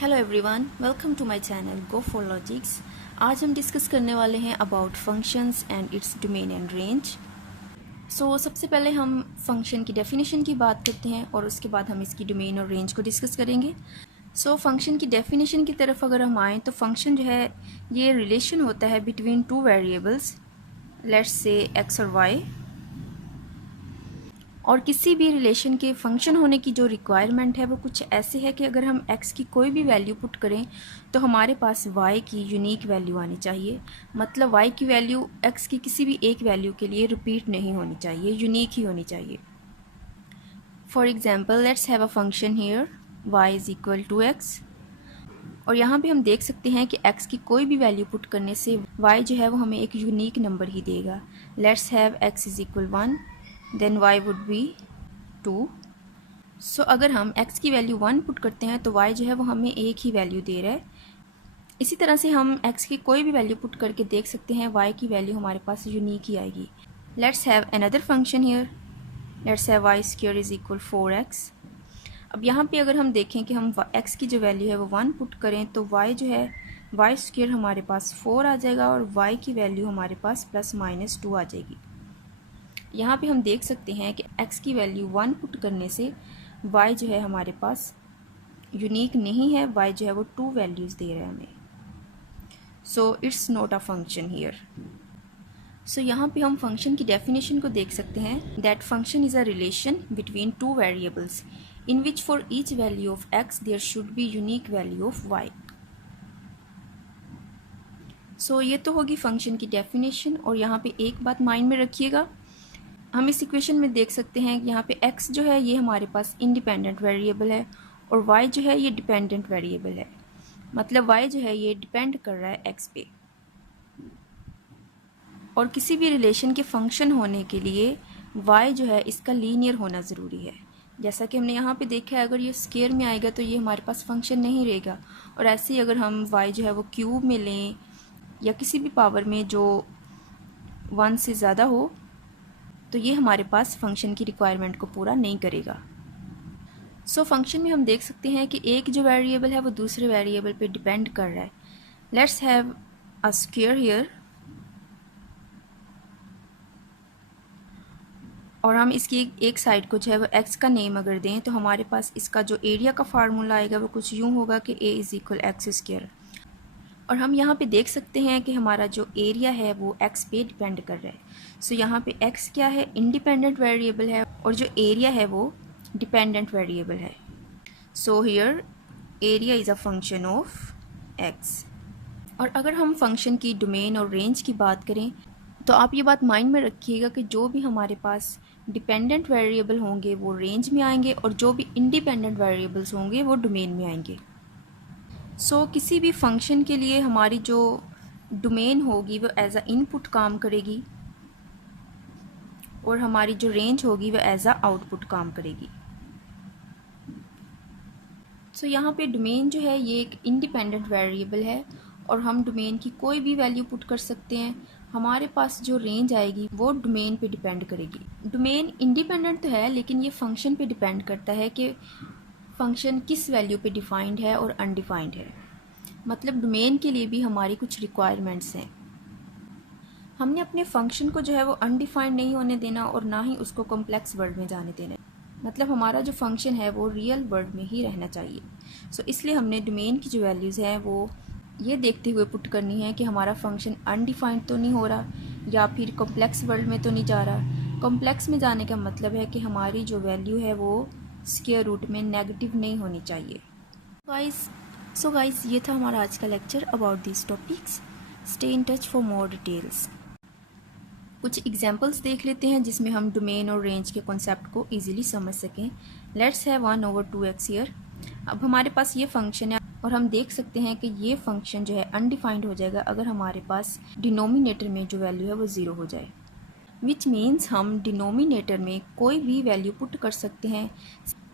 Hello everyone, welcome to my channel go for logics. आज हम discuss करने वाले हैं about functions and its domain and range. सबसे पहले हम फंक्शन की डेफिनेशन की बात करते हैं और उसके बाद हम इसकी डोमेन और रेंज को डिस्कस करेंगे। फंक्शन की डेफिनेशन की तरफ अगर हम आएँ तो फंक्शन जो है ये रिलेशन होता है between two variables, let's say x और वाई। और किसी भी रिलेशन के फंक्शन होने की जो रिक्वायरमेंट है वो कुछ ऐसे है कि अगर हम x की कोई भी वैल्यू पुट करें तो हमारे पास y की यूनिक वैल्यू आनी चाहिए। मतलब y की वैल्यू x की किसी भी एक वैल्यू के लिए रिपीट नहीं होनी चाहिए, यूनिक ही होनी चाहिए। For example let's have a function here y is equal to x, और यहाँ पे हम देख सकते हैं कि x की कोई भी वैल्यू पुट करने से y जो है वो हमें एक यूनिक नंबर ही देगा। Let's have x is equal 1, then y would be 2। अगर हम x की वैल्यू 1 पुट करते हैं तो y जो है वो हमें एक ही वैल्यू दे रहा है। इसी तरह से हम x की कोई भी वैल्यू पुट करके देख सकते हैं, y की वैल्यू हमारे पास यूनिक ही आएगी। Let's have another function here, let's have y square is equal 4x। अब यहाँ पे अगर हम देखें कि हम x की जो वैल्यू है वो 1 पुट करें तो y जो है y स्क्वायर हमारे पास 4 आ जाएगा और y की वैल्यू हमारे पास प्लस माइनस 2 आ जाएगी। यहाँ पे हम देख सकते हैं कि x की वैल्यू 1 पुट करने से y जो है हमारे पास यूनिक नहीं है, y जो है वो 2 वैल्यूज़ दे रहा है हमें। It's not a function here. यहाँ पे हम फंक्शन की डेफिनेशन को देख सकते हैं that function is a relation between two variables in which for each value of x there should be unique value of y। ये तो होगी फंक्शन की डेफिनेशन। और यहाँ पे एक बात माइंड में रखिएगा, हम इस इक्वेशन में देख सकते हैं यहाँ पे x जो है ये हमारे पास इंडिपेंडेंट वेरिएबल है और y जो है ये डिपेंडेंट वेरिएबल है। मतलब y जो है ये डिपेंड कर रहा है x पे। और किसी भी रिलेशन के फंक्शन होने के लिए y जो है इसका लीनियर होना ज़रूरी है। जैसा कि हमने यहाँ पे देखा है, अगर ये स्क्वायर में आएगा तो ये हमारे पास फंक्शन नहीं रहेगा। और ऐसे ही अगर हम y जो है वो क्यूब में लें या किसी भी पावर में जो 1 से ज़्यादा हो तो ये हमारे पास फंक्शन की रिक्वायरमेंट को पूरा नहीं करेगा। फंक्शन में हम देख सकते हैं कि एक जो वेरिएबल है वो दूसरे वेरिएबल पे डिपेंड कर रहा है। Let's have a square here, और हम इसकी एक साइड को जो है वो x का नेम अगर दें तो हमारे पास इसका जो एरिया का फार्मूला आएगा वो कुछ यूँ होगा कि a is equal x square. और हम यहाँ पे देख सकते हैं कि हमारा जो एरिया है वो x पे डिपेंड कर रहा है। यहाँ पे x क्या है, इंडिपेंडेंट वेरिएबल है, और जो एरिया है वो डिपेंडेंट वेरिएबल है। Here area is a function of x। और अगर हम फंक्शन की डोमेन और रेंज की बात करें तो आप ये बात माइंड में रखिएगा कि जो भी हमारे पास डिपेंडेंट वेरिएबल होंगे वो रेंज में आएंगे और जो भी इंडिपेंडेंट वेरिएबल्स होंगे वो डोमेन में आएंगे। किसी भी फंक्शन के लिए हमारी जो डोमेन होगी वो एज अ इनपुट काम करेगी और हमारी जो रेंज होगी वो एज अ आउटपुट काम करेगी। यहाँ पे डोमेन जो है ये एक इंडिपेंडेंट वेरिएबल है और हम डोमेन की कोई भी वैल्यू पुट कर सकते हैं। हमारे पास जो रेंज आएगी वो डोमेन पे डिपेंड करेगी। डोमेन इंडिपेंडेंट तो है लेकिन ये फंक्शन पे डिपेंड करता है कि फंक्शन किस वैल्यू पे डिफाइंड है और अनडिफाइंड है। मतलब डोमेन के लिए भी हमारी कुछ रिक्वायरमेंट्स हैं। हमने अपने फंक्शन को जो है वो अनडिफाइंड नहीं होने देना और ना ही उसको कॉम्प्लेक्स वर्ड में जाने देना। मतलब हमारा जो फंक्शन है वो रियल वर्ड में ही रहना चाहिए। इसलिए हमने डोमेन की जो वैल्यूज़ हैं वो ये देखते हुए पुट करनी है कि हमारा फंक्शन अनडिफाइंड तो नहीं हो रहा या फिर कॉम्प्लेक्स वर्ड में तो नहीं जा रहा। कॉम्प्लेक्स में जाने का मतलब है कि हमारी जो वैल्यू है वो स्क्वायर रूट में नेगेटिव नहीं होनी चाहिए। गाइस ये था हमारा आज का lecture about this topics. Stay in touch for more details. कुछ एग्जाम्पल्स देख लेते हैं जिसमें हम डोमेन और रेंज के कॉन्सेप्ट को इजीली समझ सकें। Let's have 1/2x here. अब हमारे पास ये फंक्शन है और हम देख सकते हैं कि ये फंक्शन जो है अनडिफाइंड हो जाएगा अगर हमारे पास डिनोमिनेटर में जो वैल्यू है वो 0 हो जाए। विच मीन्स हम डिनोमिनेटर में कोई भी वैल्यू पुट कर सकते हैं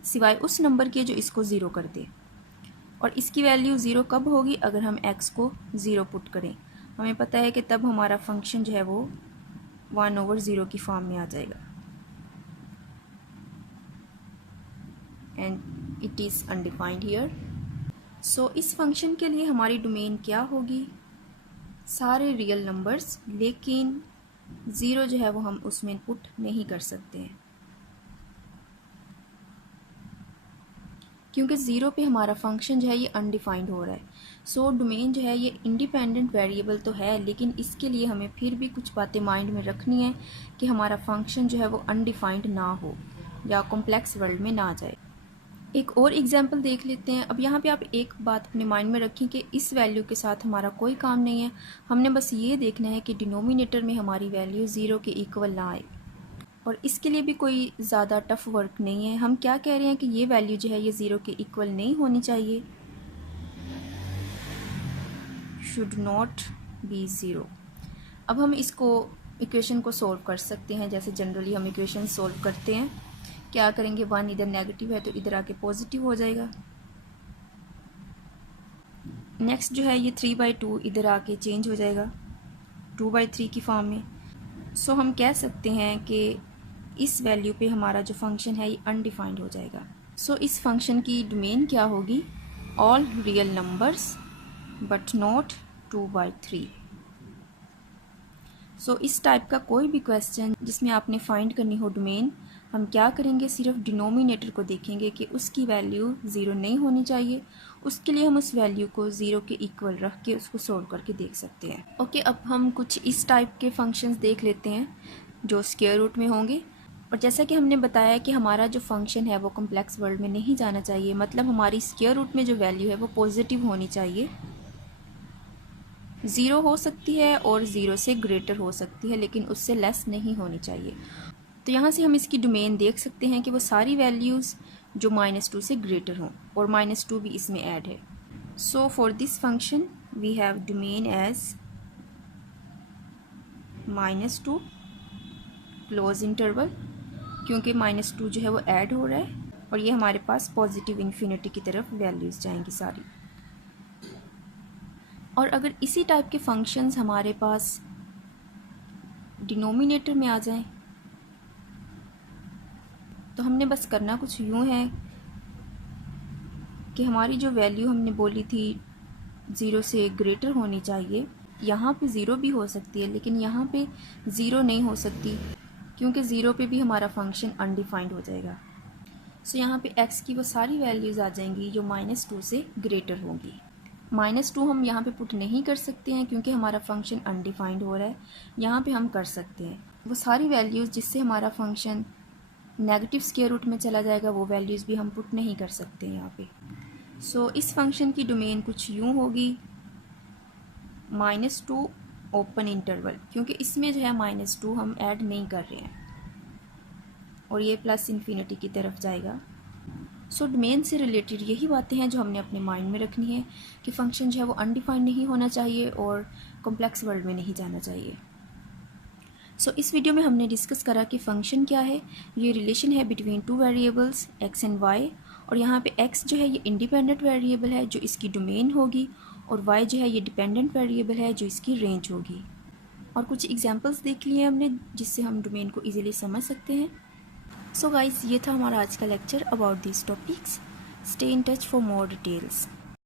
सिवाय उस नंबर के जो इसको 0 कर दे। और इसकी वैल्यू 0 कब होगी, अगर हम x को 0 पुट करें। हमें पता है कि तब हमारा फंक्शन जो है वो 1/0 की फॉर्म में आ जाएगा and it is undefined here. So इस फंक्शन के लिए हमारी डोमेन क्या होगी, सारे रियल नंबर्स, लेकिन ज़ीरो जो है वो हम उसमें पुट नहीं कर सकते हैं क्योंकि ज़ीरो पे हमारा फंक्शन जो है ये अनडिफाइंड हो रहा है। सो डोमेन जो है ये इंडिपेंडेंट वेरिएबल तो है, लेकिन इसके लिए हमें फिर भी कुछ बातें माइंड में रखनी है कि हमारा फंक्शन जो है वो अनडिफाइंड ना हो या कॉम्प्लेक्स वर्ल्ड में ना जाए। एक और एग्जांपल देख लेते हैं। अब यहाँ पे आप एक बात अपने माइंड में रखें कि इस वैल्यू के साथ हमारा कोई काम नहीं है, हमने बस ये देखना है कि डिनोमिनेटर में हमारी वैल्यू ज़ीरो के इक्वल ना आए, और इसके लिए भी कोई ज़्यादा टफ वर्क नहीं है। हम क्या कह रहे हैं कि ये वैल्यू जो है ये ज़ीरो के इक्वल नहीं होनी चाहिए, शुड नॉट बी ज़ीरो। अब हम इसको इक्वेशन को सॉल्व कर सकते हैं जैसे जनरली हम इक्वेशन सॉल्व करते हैं। क्या करेंगे, वन इधर नेगेटिव है तो इधर आके पॉजिटिव हो जाएगा। नेक्स्ट जो है ये 3/2 इधर आके चेंज हो जाएगा 2/3 की फॉर्म में। सो हम कह सकते हैं कि इस वैल्यू पे हमारा जो फंक्शन है ये अनडिफाइंड हो जाएगा। सो इस फंक्शन की डोमेन क्या होगी, all real numbers but not 2/3। सो इस टाइप का कोई भी क्वेश्चन जिसमें आपने फाइंड करनी हो डोमेन, हम क्या करेंगे, सिर्फ डिनोमिनेटर को देखेंगे कि उसकी वैल्यू ज़ीरो नहीं होनी चाहिए। उसके लिए हम उस वैल्यू को ज़ीरो के इक्वल रख के उसको सोल्व करके देख सकते हैं। ओके, अब हम कुछ इस टाइप के फंक्शंस देख लेते हैं जो स्क्वायर रूट में होंगे। और जैसा कि हमने बताया कि हमारा जो फंक्शन है वो कॉम्प्लेक्स वर्ल्ड में नहीं जाना चाहिए, मतलब हमारी स्क्वायर रूट में जो वैल्यू है वो पॉजिटिव होनी चाहिए। ज़ीरो हो सकती है और ज़ीरो से ग्रेटर हो सकती है, लेकिन उससे लेस नहीं होनी चाहिए। तो यहाँ से हम इसकी डोमेन देख सकते हैं कि वो सारी वैल्यूज़ जो -2 से ग्रेटर हों, और -2 भी इसमें ऐड है। So for this function we have domain as -2 close interval, क्योंकि -2 जो है वो ऐड हो रहा है और ये हमारे पास पॉजिटिव इन्फिनिटी की तरफ वैल्यूज़ जाएंगी सारी। और अगर इसी टाइप के फंक्शंस हमारे पास डिनोमिनेटर में आ जाएं तो हमने बस करना कुछ यूँ है कि हमारी जो वैल्यू हमने बोली थी ज़ीरो से ग्रेटर होनी चाहिए, यहाँ पे ज़ीरो भी हो सकती है लेकिन यहाँ पे ज़ीरो नहीं हो सकती क्योंकि ज़ीरो पे भी हमारा फंक्शन अनडिफाइंड हो जाएगा। सो यहाँ पे x की वो सारी वैल्यूज़ आ जाएंगी जो -2 से ग्रेटर होंगी। -2 हम यहाँ पे पुट नहीं कर सकते हैं क्योंकि हमारा फंक्शन अनडिफाइंड हो रहा है। यहाँ पे हम कर सकते हैं वो सारी वैल्यूज़ जिससे हमारा फंक्शन नेगेटिव स्क्वायर रूट में चला जाएगा, वो वैल्यूज़ भी हम पुट नहीं कर सकते यहाँ पे। सो इस फंक्शन की डोमेन कुछ यूँ होगी, -2 ओपन इंटरवल, क्योंकि इसमें जो है -2 हम ऐड नहीं कर रहे हैं और ये प्लस इन्फिनिटी की तरफ जाएगा। सो डोमेन से रिलेटेड यही बातें हैं जो हमने अपने माइंड में रखनी है कि फंक्शन जो है वो अनडिफाइंड नहीं होना चाहिए और कॉम्प्लेक्स वर्ल्ड में नहीं जाना चाहिए। सो इस वीडियो में हमने डिस्कस करा कि फ़ंक्शन क्या है। ये रिलेशन है between two variables x and y, और यहाँ पे x जो है ये इंडिपेंडेंट वेरिएबल है जो इसकी डोमेन होगी, और y जो है ये डिपेंडेंट वेरिएबल है जो इसकी रेंज होगी। और कुछ एग्जांपल्स देख लिए हमने जिससे हम डोमेन को इजीली समझ सकते हैं। सो गाइस, ये था हमारा आज का lecture about this topics. Stay in touch for more details.